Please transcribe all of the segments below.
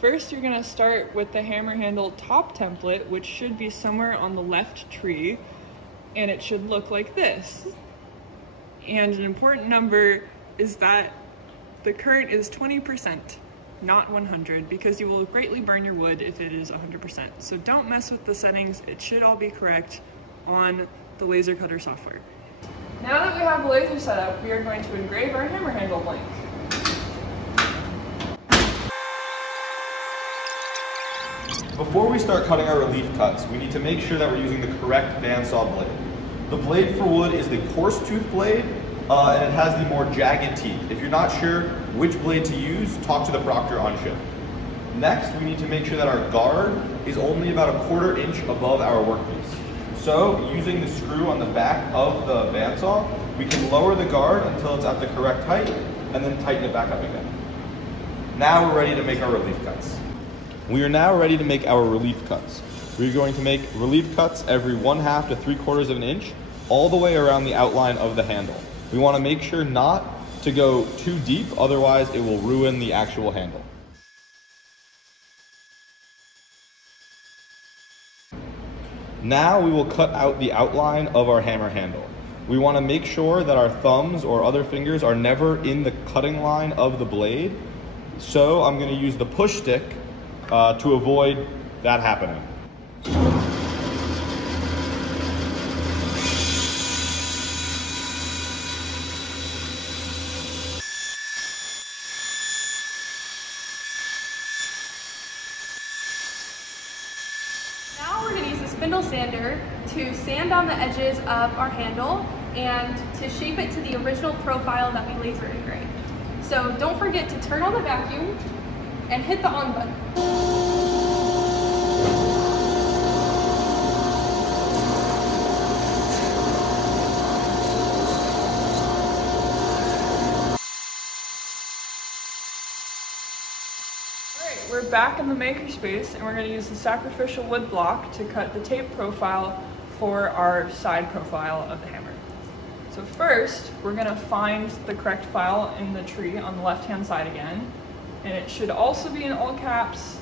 First, you're going to start with the hammer handle top template, which should be somewhere on the left tree, and it should look like this. And an important number is that the current is 20%, not 100, because you will greatly burn your wood if it is 100%. So don't mess with the settings. It should all be correct on the laser cutter software. Now that we have the laser set up, we are going to engrave our hammer handle blank. Before we start cutting our relief cuts, we need to make sure that we're using the correct bandsaw blade. The blade for wood is the coarse tooth blade, and it has the more jagged teeth. If you're not sure which blade to use, talk to the proctor on shift. Next, we need to make sure that our guard is only about 1/4 inch above our workpiece. So, using the screw on the back of the bandsaw, we can lower the guard until it's at the correct height, and then tighten it back up again. Now we're ready to make our relief cuts. We are now ready to make our relief cuts. We're going to make relief cuts every 1/2 to 3/4 of an inch, all the way around the outline of the handle. We want to make sure not to go too deep, otherwise it will ruin the actual handle. Now we will cut out the outline of our hammer handle. We want to make sure that our thumbs or other fingers are never in the cutting line of the blade. So I'm going to use the push stick to avoid that happening. Now we're going to use the spindle sander to sand on the edges of our handle and to shape it to the original profile that we laser engraved. So don't forget to turn on the vacuum and hit the on button. Alright, we're back in the makerspace, and we're going to use the sacrificial wood block to cut the tape profile for our side profile of the hammer. So first, we're going to find the correct file in the tree on the left-hand side again, and it should also be in all caps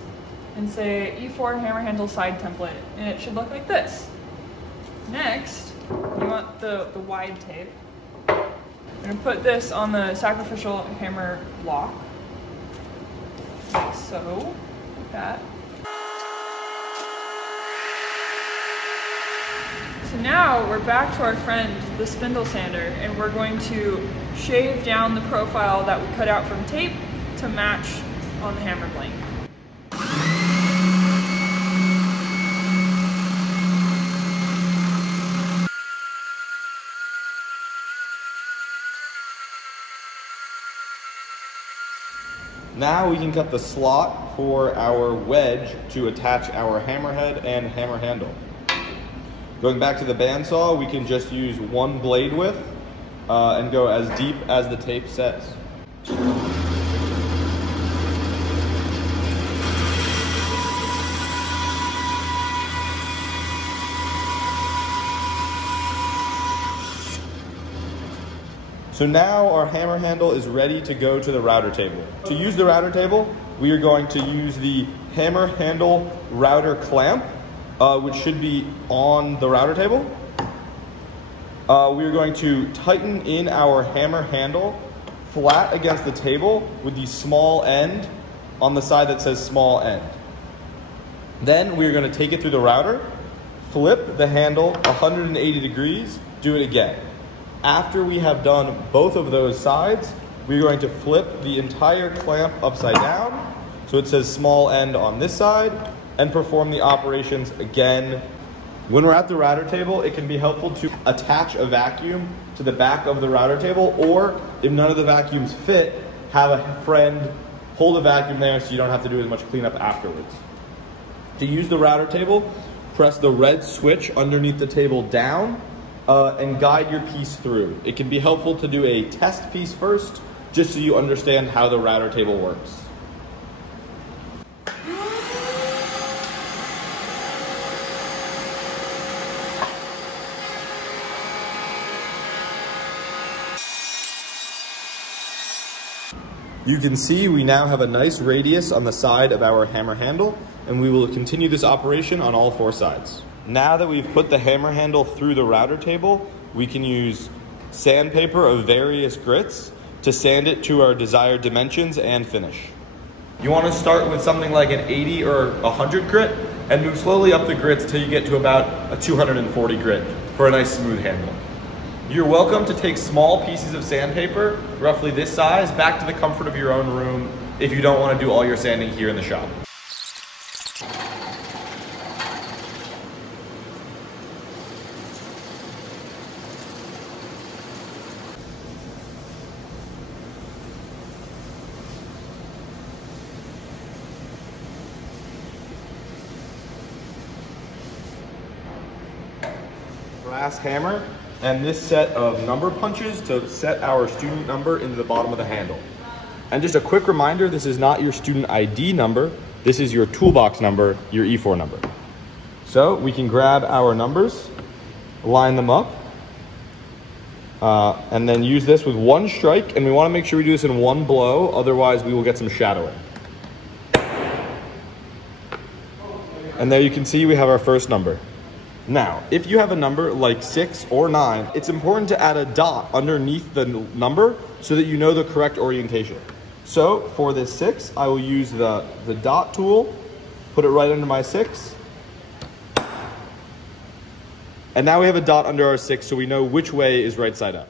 and say E4 Hammer Handle side template, and it should look like this. Next, you want the wide tape. I'm going to put this on the sacrificial hammer block, like so, like that. So now we're back to our friend, the spindle sander, and we're going to shave down the profile that we cut out from tape to match on the hammer blank. Now we can cut the slot for our wedge to attach our hammerhead and hammer handle. Going back to the bandsaw, we can just use one blade width and go as deep as the tape says. So now our hammer handle is ready to go to the router table. To use the router table, we are going to use the hammer handle router clamp, which should be on the router table. We are going to tighten in our hammer handle flat against the table with the small end on the side that says small end. Then we are going to take it through the router, flip the handle 180 degrees, do it again. After we have done both of those sides, we're going to flip the entire clamp upside down, so it says small end on this side, and perform the operations again. When we're at the router table, it can be helpful to attach a vacuum to the back of the router table, or if none of the vacuums fit, have a friend hold a vacuum there so you don't have to do as much cleanup afterwards. To use the router table, press the red switch underneath the table down, and guide your piece through. It can be helpful to do a test piece first, just so you understand how the router table works. You can see we now have a nice radius on the side of our hammer handle, and we will continue this operation on all 4 sides. Now that we've put the hammer handle through the router table, we can use sandpaper of various grits to sand it to our desired dimensions and finish. You want to start with something like an 80 or 100 grit and move slowly up the grits until you get to about a 240 grit for a nice smooth handle. You're welcome to take small pieces of sandpaper, roughly this size, back to the comfort of your own room if you don't want to do all your sanding here in the shop. Brass hammer and this set of number punches to set our student number into the bottom of the handle. And just a quick reminder, this is not your student ID number, this is your toolbox number, your E4 number. So we can grab our numbers, line them up, and then use this with one strike, and we want to make sure we do this in one blow, otherwise we will get some shadowing. And there you can see we have our first number. Now, if you have a number like 6 or 9, it's important to add a dot underneath the number so that you know the correct orientation. So for this 6, I will use the dot tool, put it right under my 6. And now we have a dot under our 6 so we know which way is right side up.